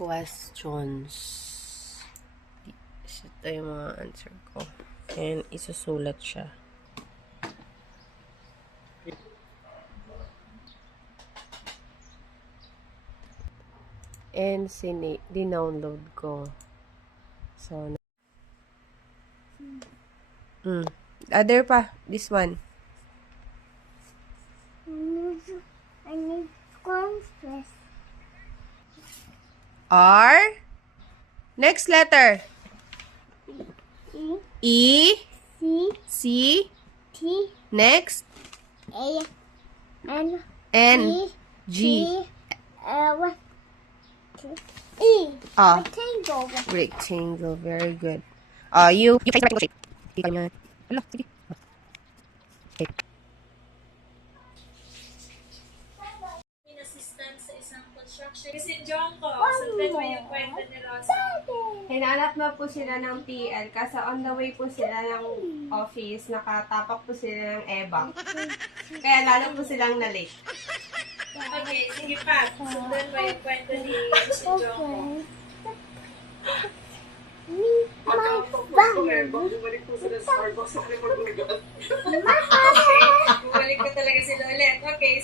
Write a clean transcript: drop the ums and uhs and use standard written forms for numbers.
questions. Ito yung mga answer ko. And isusulat siya. And dinownload ko. So, other pa. This one. I need cornflakes. R. Next letter. E, E. C, C. T, Next. A, N, N. G, G. L, T, E. Ah. Rectangle. Rectangle. Very good. You face the rectangle shape. Kita niya. Hala, sige. Okay. Assistant sa isang construction. Kasi John ko, sundan mo yung kwento ni Rosa. Hinanap na po sila ng TL kasi on the way po sila ng office, nakatapak po sila ng EBA. Kaya lalo po silang na-late. Okay, sige pa. Sundan mo yung kwento ni si John ko. Bumalik po sila sa Starbucks. Okay, bumalik ko talaga sila ulit. Okay.